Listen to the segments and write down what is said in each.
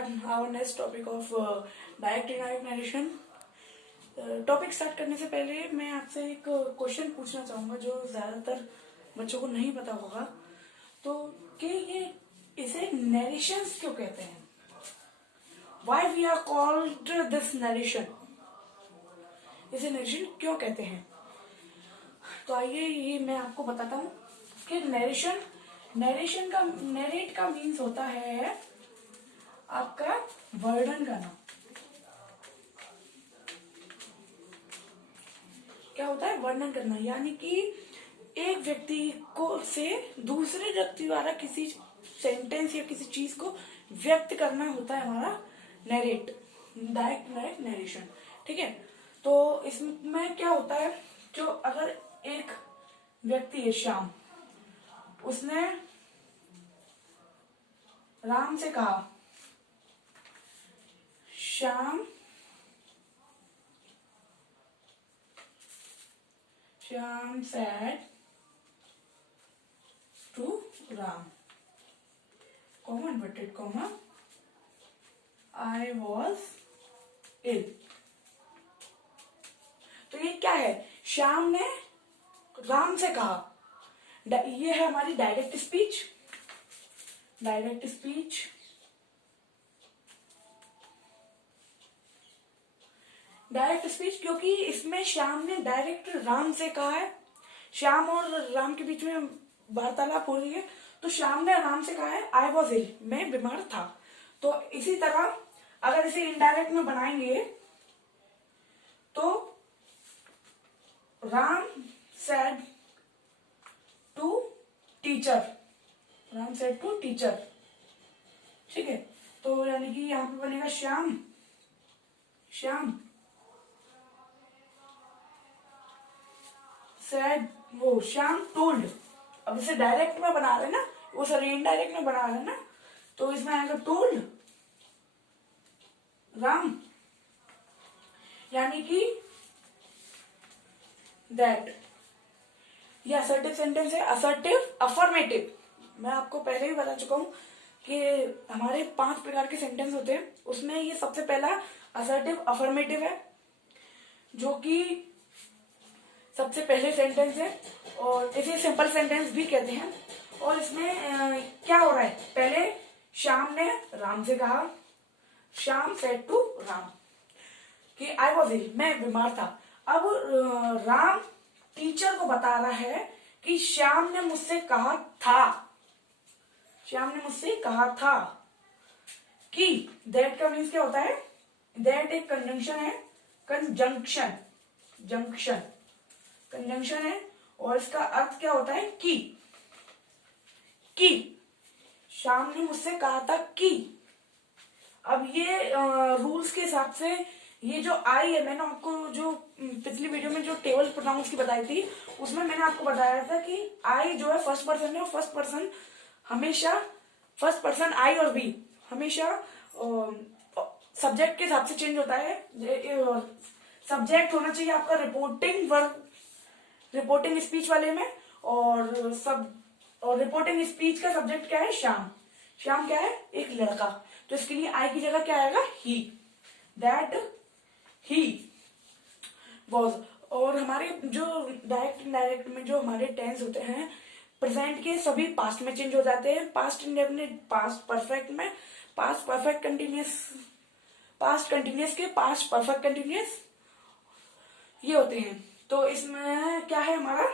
start our next topic of direct indirect narration. Topic start करने से पहले मैं आपसे एक क्वेश्चन पूछना चाहूंगा जो ज्यादातर बच्चों को नहीं पता होगा, तो कि ये इसे नरेशंस क्यों कहते हैं? Why we are called this narration? इसे नरेशन क्यों कहते हैं? तो आइए ये मैं आपको बताता हूँ कि नरेशन का नरेट का मीन्स होता है आपका वर्णन करना। क्या होता है? वर्णन करना, यानी कि एक व्यक्ति को से दूसरे व्यक्ति द्वारा किसी सेंटेंस या किसी चीज को व्यक्त करना होता है हमारा नरेट, डायरेक्ट नरेशन। ठीक है, तो इसमें क्या होता है, जो अगर एक व्यक्ति है श्याम, उसने राम से कहा, Shyam said to Ram, comma inverted comma, I was ill। तो ये क्या है? श्याम ने राम से कहा, ये है हमारी डायरेक्ट स्पीच। डायरेक्ट स्पीच क्योंकि इसमें श्याम ने डायरेक्ट राम से कहा है, श्याम और राम के बीच में वार्तालाप हो रही है, तो श्याम ने राम से कहा है आई वॉज इल, मैं बीमार था। तो इसी तरह अगर इसे इनडायरेक्ट में बनाएंगे तो राम सेड टू टीचर, ठीक है। तो यानी कि यहाँ पे बनेगा श्याम सेड, वो श्याम टोल्ड। अब इसे डायरेक्ट में बना रहे हैं ना, वो सॉरी इनडायरेक्ट में बना रहे हैं ना, तो इसमें आएगा टोल्ड राम, यानी कि दैट। ये असर्टिव सेंटेंस है, असर्टिव अफर्मेटिव। मैं आपको पहले ही बता चुका हूं कि हमारे 5 प्रकार के सेंटेंस होते हैं, उसमें ये सबसे पहला असर्टिव अफर्मेटिव है, जो कि सबसे पहले सेंटेंस है और इसे सिंपल सेंटेंस भी कहते हैं। और इसमें क्या हो रहा है, पहले श्याम ने राम से कहा, श्याम सेड टू राम कि आई वॉज इल, मैं बीमार था। अब राम टीचर को बता रहा है कि श्याम ने मुझसे कहा था कि दैट का मीन्स क्या होता है? दैट एक कंजंक्शन है, कंजंक्शन है, और इसका अर्थ क्या होता है? कि श्याम ने मुझसे कहा था कि। अब ये रूल्स के हिसाब से ये जो आई है, मैंने आपको जो पिछली वीडियो में जो टेबल प्रोनाउंस की बताई थी, उसमें मैंने आपको बताया था कि आई जो है फर्स्ट पर्सन है, और फर्स्ट पर्सन आई और बी हमेशा सब्जेक्ट के हिसाब से चेंज होता है। सब्जेक्ट होना चाहिए आपका रिपोर्टिंग स्पीच वाले में, और रिपोर्टिंग स्पीच का सब्जेक्ट क्या है? श्याम क्या है? एक लड़का। तो इसके लिए आई की जगह क्या आएगा? ही, दैट ही वॉज। और हमारे जो डायरेक्ट इनडायरेक्ट में जो हमारे टेंस होते हैं, प्रेजेंट के सभी पास्ट में चेंज हो जाते हैं। पास्ट इंडेफिनिट, पास्ट परफेक्ट में past perfect continuous, past continuous के पास्ट परफेक्ट कंटिन्यूअस, ये होते हैं। तो इसमें क्या है हमारा?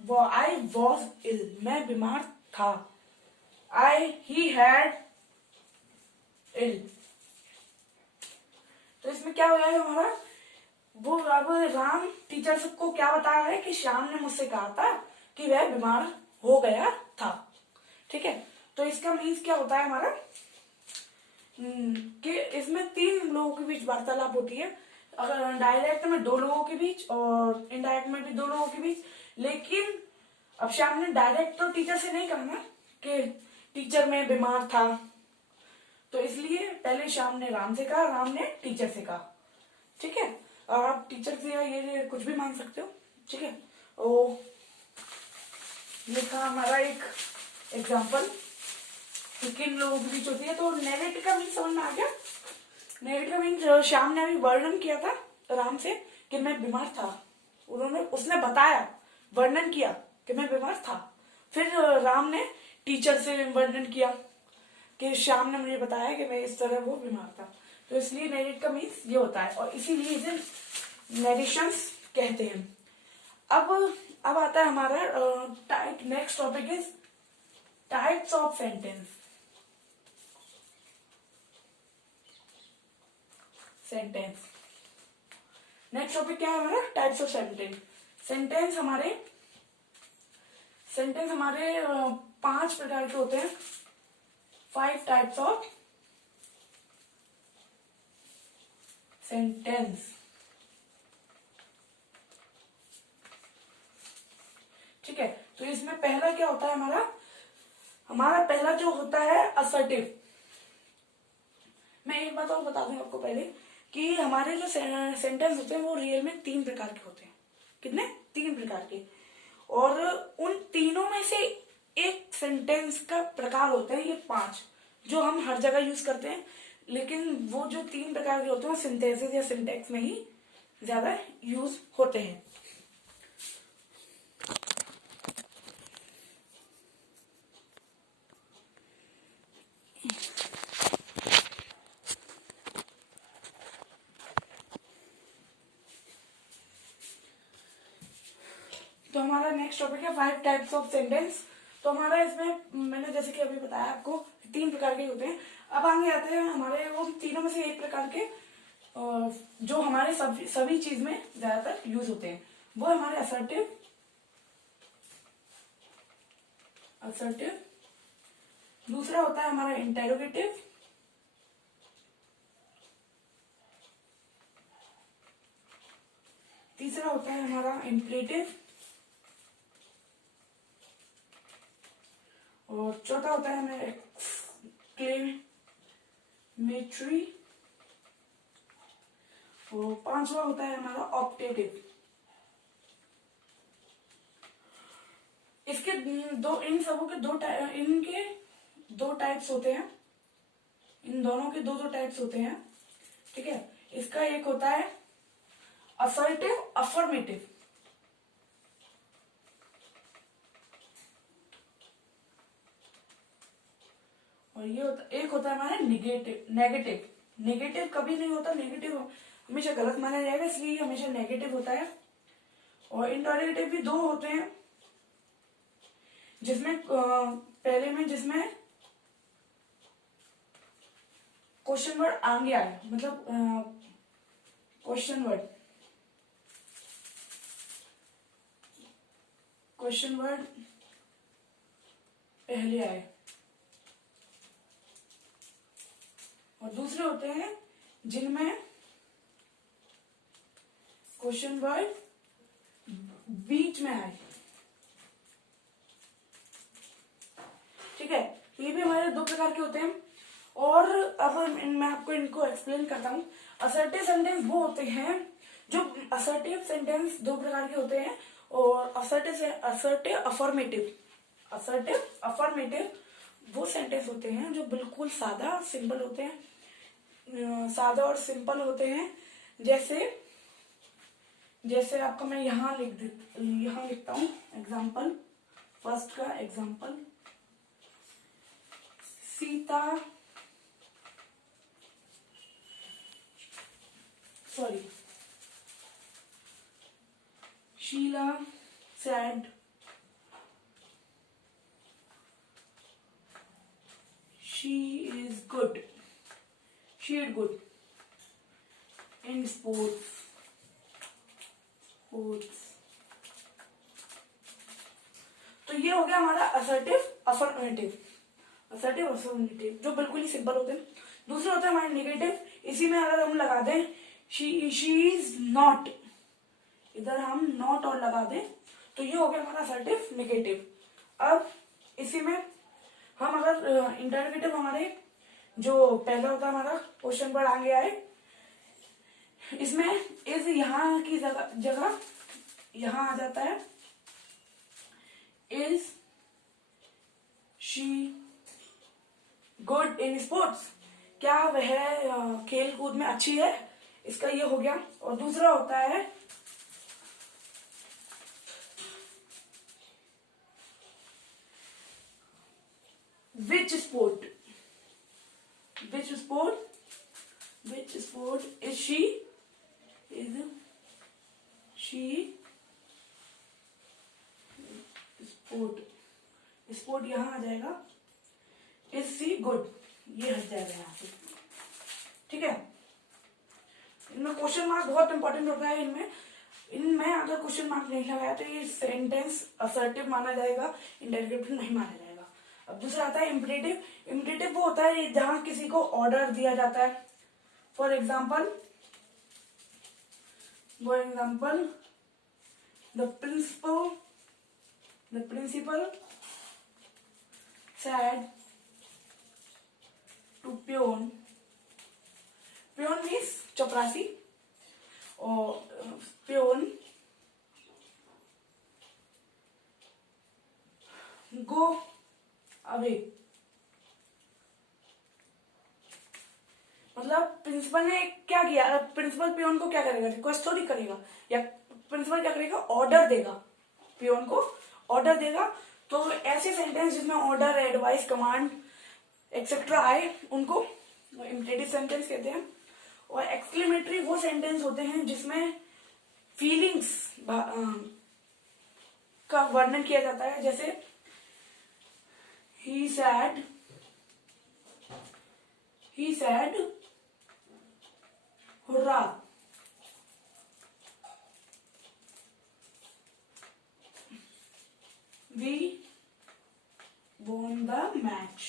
वो आई वॉज इल, मैं बीमार था। ही हैड इल। तो इसमें क्या हो जाएगा हमारा? वो अब राम टीचर को क्या बता रहा है कि श्याम ने मुझसे कहा था कि वह बीमार हो गया था। ठीक है, तो इसका मीन्स क्या होता है हमारा कि इसमें 3 लोगों के बीच वार्तालाप होती है। अगर डायरेक्ट में 2 लोगों के बीच और इनडायरेक्ट में भी 2 लोगों के बीच। लेकिन अब श्याम ने डायरेक्ट तो टीचर से नहीं कहा ना कि टीचर मैं बीमार था, तो इसलिए पहले श्याम ने राम से कहा, राम ने टीचर से कहा। ठीक है, और आप टीचर से ये कुछ भी मान सकते हो। ठीक है, ये था हमारा एक एग्जाम्पल। कि किन लोगों के बीच होती है। तो नेगेटिव का मीन समझ में आ गया। नेगेटिव का मीन श्याम ने अभी वर्णन किया था राम से कि मैं बीमार था, उसने बताया, वर्णन किया कि मैं बीमार था। फिर राम ने टीचर से वर्णन किया कि श्याम ने मुझे बताया कि मैं इस तरह वो बीमार था। तो इसलिए नरेट का मीन्स ये होता है और इसीलिए इसे नरेशंस कहते हैं। अब आता है हमारा next topic is types of sentence. Next topic क्या है हमारा? Types of sentence. सेंटेंस हमारे 5 प्रकार के होते हैं। 5 टाइप्स ऑफ सेंटेंस। ठीक है, तो इसमें पहला क्या होता है हमारा पहला जो होता है असर्टिव। मैं एक बात और बता दूं आपको पहले कि हमारे जो सेंटेंस होते हैं वो रियल में 3 प्रकार के होते हैं। कितने? 3 प्रकार के। और उन तीनों में से एक सेंटेंस का प्रकार होता है ये 5 जो हम हर जगह यूज करते हैं, लेकिन वो जो 3 प्रकार के होते हैं सिंथेसिस या सिंटेक्स में ही ज्यादा यूज होते हैं। तो हमारा नेक्स्ट टॉपिक है 5 टाइप्स ऑफ सेंटेंस। तो हमारा इसमें मैंने जैसे कि अभी बताया आपको 3 प्रकार के होते हैं। अब आगे आते हैं हमारे वो तीनों में से एक प्रकार के जो हमारे सभी चीज में ज्यादातर यूज होते हैं, वो हमारे असर्टिव। दूसरा होता है हमारा इंटेरोगेटिव। तीसरा होता है हमारा इम्परेटिव। और चौथा होता है हमारा एक्सक्लेमेटरी। और 5वां होता है हमारा ऑप्टेटिव। इसके इन सबों के इनके 2 टाइप्स होते हैं। इन दोनों के 2 टाइप्स होते हैं। ठीक है, इसका एक होता है असर्टिव अफर्मेटिव। और एक होता है हमारा नेगेटिव। नेगेटिव कभी नहीं होता, नेगेटिव हमेशा गलत माना जाएगा, इसलिए हमेशा नेगेटिव होता है। और इंटरोगेटिव भी 2 होते हैं, जिसमें पहले में जिसमें क्वेश्चन वर्ड आगे आए, मतलब क्वेश्चन वर्ड पहले आए। और दूसरे होते हैं जिनमें क्वेश्चन वर्ड बीच में आए। ठीक है, ये भी हमारे 2 प्रकार के होते हैं। और अब मैं आपको इनको एक्सप्लेन करता हूँ। असर्टिव सेंटेंस वो होते हैं जो असर्टिव सेंटेंस 2 प्रकार के होते हैं। और असर्टिव अफर्मेटिव वो सेंटेंस होते हैं जो बिल्कुल सादा सिंपल होते हैं, सादा और सिंपल होते हैं। जैसे आपको मैं यहाँ लिखता हूँ एग्जाम्पल। फर्स्ट का example, Sheila said she did good in sports. तो ये हो गया हमारा असर्टिव अफर्मेटिव जो बिल्कुल ही सिंपल होते हैं। दूसरे होते हैं हमारे नेगेटिव। इसी में अगर हम लगा दें शी इज नॉट, इधर हम नॉट और लगा दें तो ये हो गया हमारा असर्टिव नेगेटिव। अब इसी में हम अगर इंटरोगेटिव हमारे जो पहला होता है हमारा क्वेश्चन वर्ड आगे आए, इसमें इज यहाँ की जगह यहाँ आ जाता है is she good in sports, क्या वह खेल कूद में अच्छी है, इसका ये हो गया। और दूसरा होता है which sport, which sport is she, sport यहां आ जाएगा, इज सी गुड, ये हट जाएगा यहां से, ठीक है। इनमें क्वेश्चन मार्क बहुत इंपॉर्टेंट होता है। इनमें अगर क्वेश्चन मार्क नहीं लगाया तो ये सेंटेंस असर्टिव माना जाएगा, इंटरगेटिव नहीं माना जाएगा। अब दूसरा आता है इम्परेटिव। इम्परेटिव वो होता है जहां किसी को ऑर्डर दिया जाता है। For example the principal said to peon means चपरासी, और peon go away, मतलब प्रिंसिपल ने क्या किया, प्रिंसिपल पियोन को क्या करेगा, रिक्वेस्ट थोड़ी करेगा, या प्रिंसिपल क्या करेगा, ऑर्डर देगा, पियोन को ऑर्डर देगा। तो ऐसे सेंटेंस जिसमें ऑर्डर, एडवाइस, कमांड एक्सेट्रा आए उनको इम्परेटिव सेंटेंस कहते हैं। और एक्सक्लेमेटरी वो सेंटेंस होते हैं जिसमें फीलिंग्स का वर्णन किया जाता है, जैसे he said hurrah, we won the match।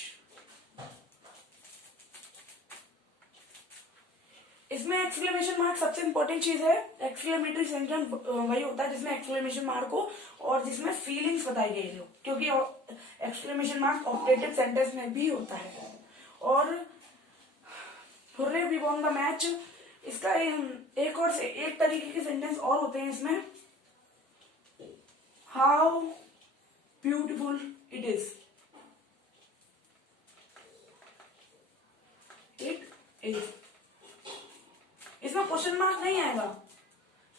इसमें एक्सक्लेमेशन मार्क सबसे इंपॉर्टेंट चीज है। एक्सक्लेमेटरी सेंटेंस वही होता है जिसमें एक्सक्लेमेशन मार्क हो और जिसमें फीलिंग्स बताई गई हो, क्योंकि एक्सक्लेमेशन मार्क ऑपरेटिव सेंटेंस में भी होता है। और hurray we won the match, इसका एक तरीके के सेंटेंस और होते हैं इसमें, हाउ ब्यूटिफुल इट इज, इसमें क्वेश्चन मार्क नहीं आएगा,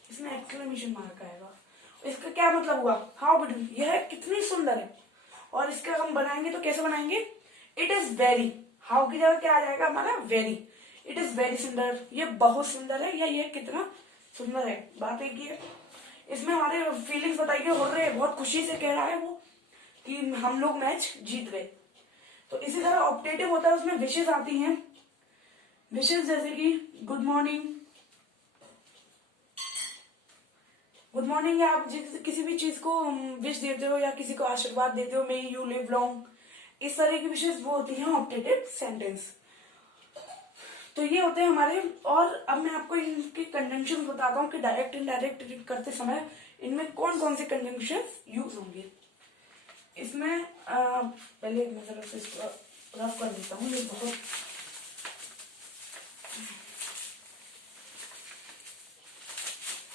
इसमें एक्सक्लेमेशन मार्क आएगा। इसका क्या मतलब हुआ, हाउ ब्यूटीफुल, यह कितनी सुंदर है। और इसका हम बनाएंगे तो कैसे बनाएंगे, इट इज वेरी, हाउ की जगह क्या आ जाएगा हमारा, वेरी, इट इज वेरी सुंदर, ये बहुत सुंदर है, या ये कितना सुंदर है, बात एक ही है। इसमें हमारे फीलिंग्स बताइए, हो रहे बहुत खुशी से कह रहा है वो कि हम लोग मैच जीत गए। तो इसी तरह ऑप्टेटिव होता है, उसमें विशेष आती हैं, विशेष जैसे कि गुड मॉर्निंग, या आप किसी भी चीज को विश देते हो या किसी को आशीर्वाद देते हो, मे यू लिव लॉन्ग, इस तरह की विशेष वो होती है ऑप्टेटिव सेंटेंस। तो ये होते हैं हमारे। और अब मैं आपको इनके कंजंक्शन बताता हूँ कि डायरेक्ट इनडायरेक्ट करते समय इनमें कौन कौन से कंजंक्शन यूज होंगे। इसमें पहले मैं जरा से इसको रफ कर देता हूँ, ये बहुत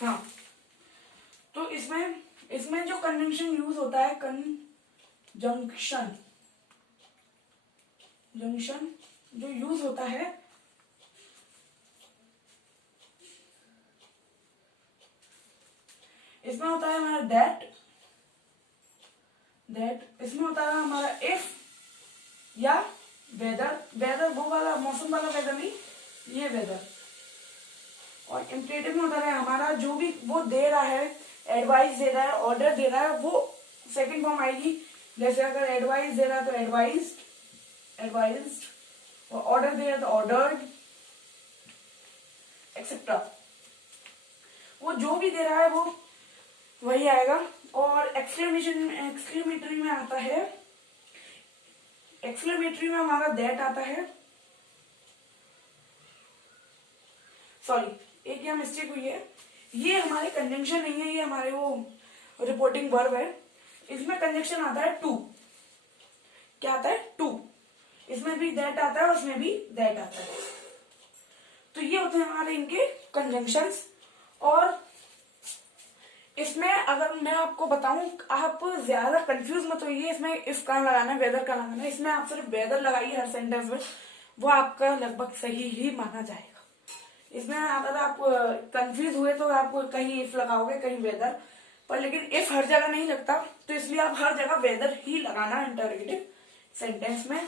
हाँ। तो इसमें जो कंजंक्शन यूज होता है, कंजंक्शन जो यूज होता है, इसमें होता है हमारा दैट, इसमें होता है हमारा इफ या वेदर वो वाला मौसम वाला वेदर नहीं, ये वेदर। और इम्परेटिव में होता है हमारा जो भी वो दे रहा है, एडवाइस दे रहा है, ऑर्डर दे रहा है, वो सेकंड फॉर्म आएगी। जैसे अगर एडवाइस दे रहा है तो एडवाइज्ड, और ऑर्डर दे रहा है तो ऑर्डर्ड, एक्सेट्रा। वो जो भी दे रहा है वो वही आएगा। और एक्सक्लेमेटरी में आता है, एक्सक्लेमेटरी में हमारा दैट आता है, सॉरी एक यहाँ मिस्टेक हुई है, ये हमारे कंजंक्शन नहीं है, ये हमारे वो रिपोर्टिंग वर्ब है। इसमें कंजंक्शन आता है टू, क्या आता है, टू, इसमें भी दैट आता है और उसमें भी दैट आता है। तो ये होते हैं हमारे इनके कंजंक्शंस। और इसमें अगर अगर मैं आपको बताऊं, आप ज्यादा कंफ्यूज मत होइए इसमें इफ कहाँ लगाना है, वेदर कहाँ लगाना है। इसमें आप सिर्फ वेदर लगाइए हर सेंटेंस में, वो आपका लगभग सही ही माना जाएगा। इसमें अगर आप कंफ्यूज हुए तो आप कहीं इफ लगाओगे, कहीं वेदर, पर लेकिन इफ हर जगह नहीं लगता, तो इसलिए आप हर जगह वेदर ही लगाना इंटरोगेटिव सेंटेंस में।